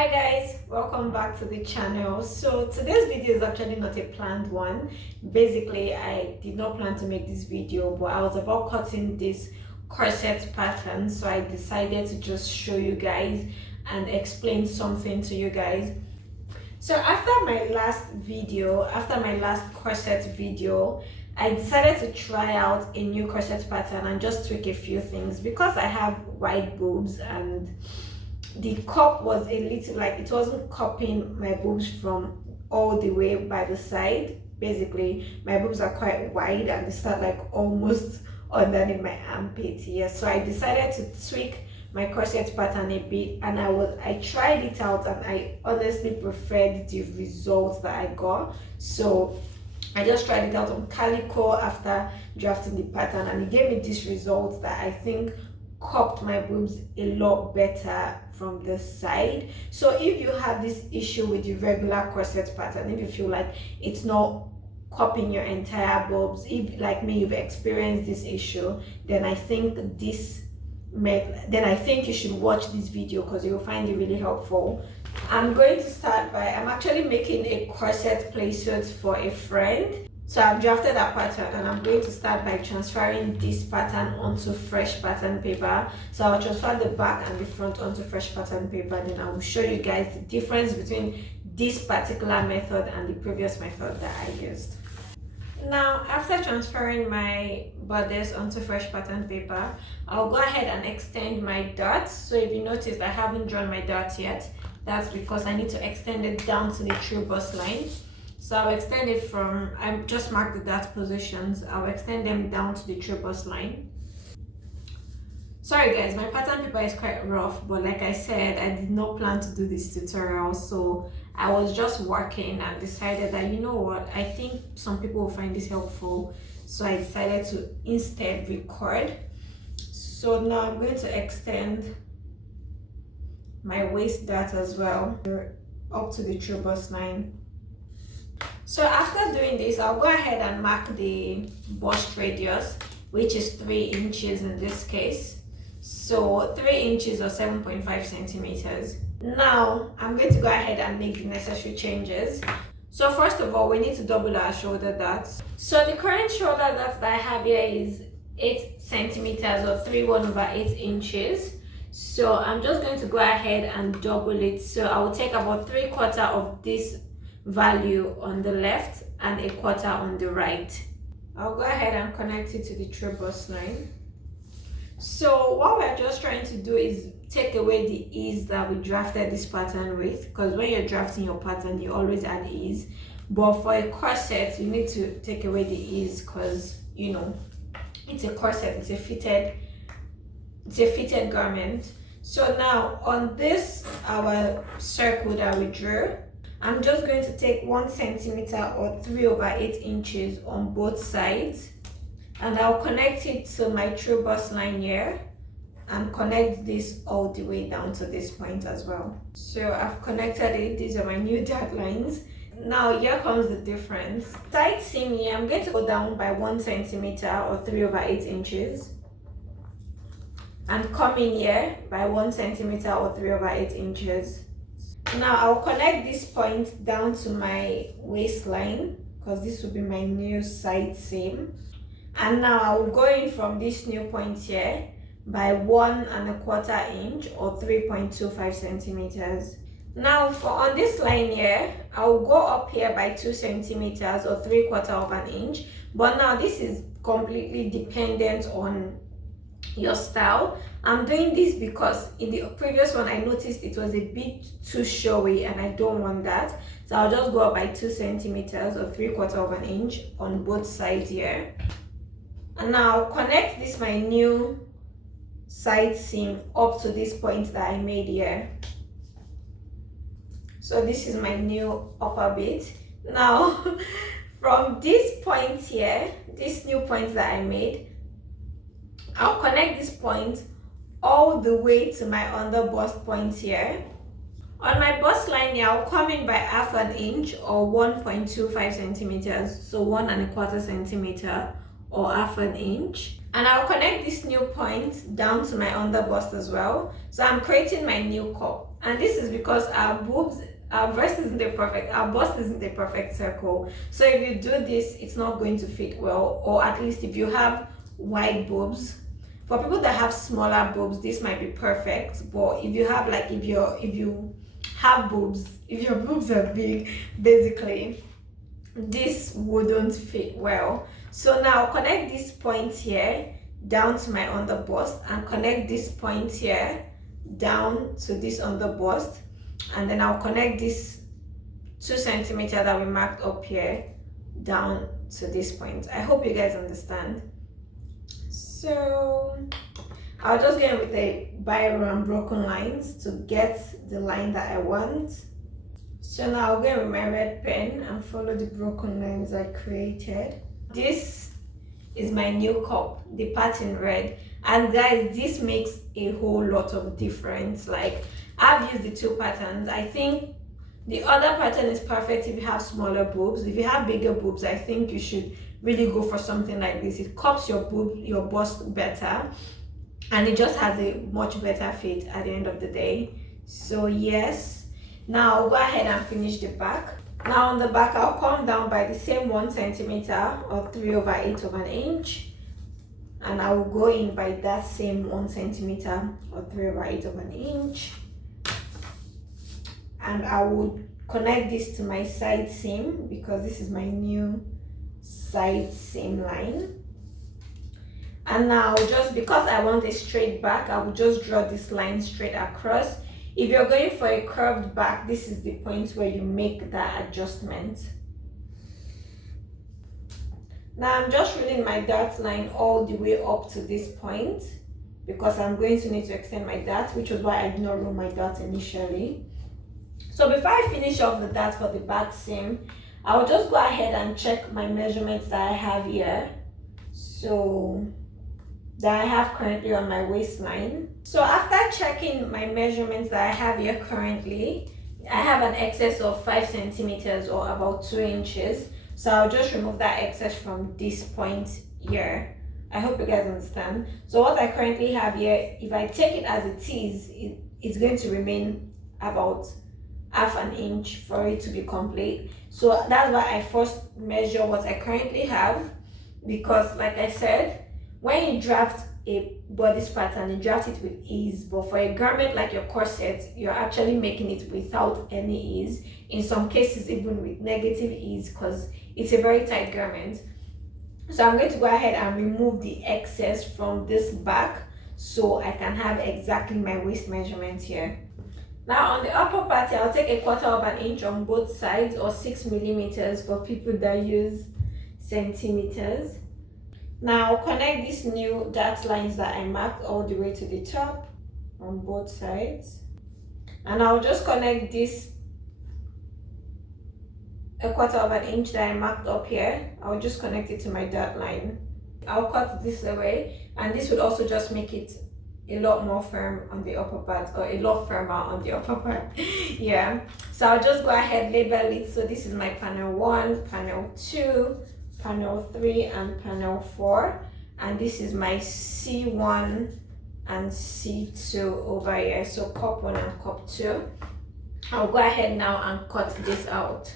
Hi guys, welcome back to the channel. So today's video is actually not a planned one. Basically, I did not plan to make this video, but I was about cutting this corset pattern, so I decided to just show you guys and explain something to you guys. So after my last corset video, I decided to try out a new corset pattern and just tweak a few things because I have wide boobs and the cup was a little, like, it wasn't cupping my boobs from all the way by the side. Basically, my boobs are quite wide and they start like almost underneath my armpit here. So I decided to tweak my corset pattern a bit, and I tried it out and I honestly preferred the results that I got. So I just tried it out on calico after drafting the pattern, and it gave me this result that I think cupped my boobs a lot better from the side. So if you have this issue with the regular corset pattern, if you feel like it's not cupping your entire boobs, if like me you've experienced this issue, then I think you should watch this video because you'll find it really helpful. I'm actually making a corset playsuit for a friend. So I've drafted that pattern and I'm going to start by transferring this pattern onto fresh pattern paper. So I'll transfer the back and the front onto fresh pattern paper, then I will show you guys the difference between this particular method and the previous method that I used. Now, after transferring my bodice onto fresh pattern paper, I'll go ahead and extend my dots. So if you notice I haven't drawn my dots yet, that's because I need to extend it down to the true bust line. So I'll extend it from, I just marked the dot positions, I'll extend them down to the true bust line. Sorry guys, my pattern paper is quite rough, but like I said, I did not plan to do this tutorial, so I was just working and decided that, you know what, I think some people will find this helpful, so I decided to instead record. So now I'm going to extend my waist dot as well up to the true bust line. So after doing this, I'll go ahead and mark the bust radius, which is 3 inches in this case. So 3 inches or 7.5 centimeters. Now I'm going to go ahead and make the necessary changes. So first of all, we need to double our shoulder dots. So the current shoulder dots that I have here is 8 centimeters or 3/1/8 inches. So I'm just going to go ahead and double it. So I will take about 3/4 of this value on the left and 1/4 on the right. I'll go ahead and connect it to the true bust line. So what we're just trying to do is take away the ease that we drafted this pattern with, because when you're drafting your pattern you always add ease, but for a corset you need to take away the ease because, you know, it's a corset, it's a fitted garment. So now on this, our circle that we drew, I'm just going to take 1 centimeter or 3/8 inches on both sides, and I'll connect it to my true bust line here and connect this all the way down to this point as well. So I've connected it. These are my new dot lines. Now here comes the difference. Side seam here, I'm going to go down by 1 centimeter or 3/8 inches and come in here by 1 centimeter or 3/8 inches. Now I'll connect this point down to my waistline because this will be my new side seam, and now I will go in from this new point here by 1¼ inch or 3.25 centimeters. Now on this line here, I'll go up here by 2 centimeters or 3/4 inch, but now this is completely dependent on your style. I'm doing this because in the previous one I noticed it was a bit too showy and I don't want that, so I'll just go up by 2 centimeters or 3/4 inch on both sides here. And now I'll connect this, my new side seam, up to this point that I made here. So this is my new upper bit. Now from this point here, this new point that I made, I'll connect this point all the way to my under bust point here. On my bust line here, I'll come in by 1/2 inch or 1.25 centimeters, so 1¼ centimeter or 1/2 inch, and I'll connect this new point down to my under bust as well. So I'm creating my new cup. And this is because our boobs, our breast isn't a perfect, our bust isn't a perfect circle. So if you do this, it's not going to fit well. Or at least if you have wide boobs, for people that have smaller boobs, this might be perfect. But if you have like, if you have boobs, if your boobs are big, basically this wouldn't fit well. So now connect this point here down to my underbust, and connect this point here down to this underbust, and then I'll connect this 2 centimeter that we marked up here down to this point. I hope you guys understand. So I'll just go in with a biro and broken lines to get the line that I want. So now I'll go in with my red pen and follow the broken lines I created. This is my new cup, the pattern red, and guys, this makes a whole lot of difference. Like, I've used the 2 patterns. I think the other pattern is perfect if you have smaller boobs. If you have bigger boobs, I think you should really go for something like this. It cups your boob, your bust better, and it just has a much better fit at the end of the day. So yes, now I'll go ahead and finish the back. Now on the back, I'll come down by the same 1 centimeter or 3/8 of an inch, and I will go in by that same 1 centimeter or 3/8 of an inch, and I will connect this to my side seam because this is my new side seam line. And now, just because I want a straight back, I will just draw this line straight across. If you're going for a curved back, this is the point where you make that adjustment. Now I'm just reading my dart line all the way up to this point because I'm going to need to extend my dart, which was why I did not roll my dart initially. So before I finish off the dart for the back seam, I will just go ahead and check my measurements that I have here. So that I have currently on my waistline. So after checking my measurements that I have here currently, I have an excess of 5 centimeters or about 2 inches. So I'll just remove that excess from this point here. I hope you guys understand. So what I currently have here, if I take it as it is, it's going to remain about half an inch for it to be complete. So that's why I first measure what I currently have, because like I said, when you draft a bodice pattern, you draft it with ease, but for a garment like your corset, you're actually making it without any ease, in some cases even with negative ease, because it's a very tight garment. So I'm going to go ahead and remove the excess from this back so I can have exactly my waist measurement here. Now on the upper part, I'll take a 1/4 of an inch on both sides, or 6 millimeters for people that use centimeters. Now connect these new dart lines that I marked all the way to the top on both sides, and I'll just connect this 1/4 of an inch that I marked up here. I'll just connect it to my dart line. I'll cut this away, and this would also just make it a lot more firm on the upper part, or a lot firmer on the upper part. Yeah, so I'll just go ahead, label it. So this is my panel 1, panel 2, panel 3, and panel 4, and this is my C1 and C2 over here. So cup 1 and cup 2. I'll go ahead now and cut this out.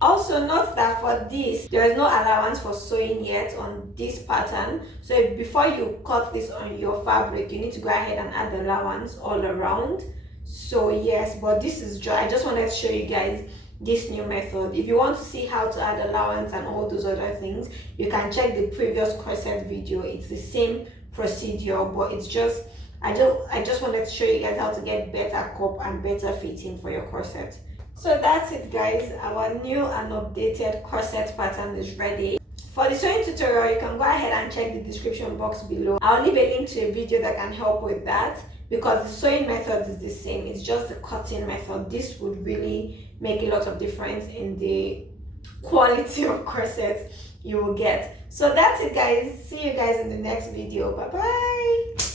Also note that for this, there is no allowance for sewing yet on this pattern. So before you cut this on your fabric, you need to go ahead and add the allowance all around. So yes, but this is just, I just wanted to show you guys this new method. If you want to see how to add allowance and all those other things, you can check the previous corset video. It's the same procedure, but it's just, I just wanted to show you guys how to get better cup and better fitting for your corset. So that's it guys, our new and updated corset pattern is ready. For the sewing tutorial, you can go ahead and check the description box below. I'll leave a link to a video that can help with that, because the sewing method is the same, it's just the cutting method. This would really make a lot of difference in the quality of corsets you will get. So that's it guys, see you guys in the next video. Bye bye.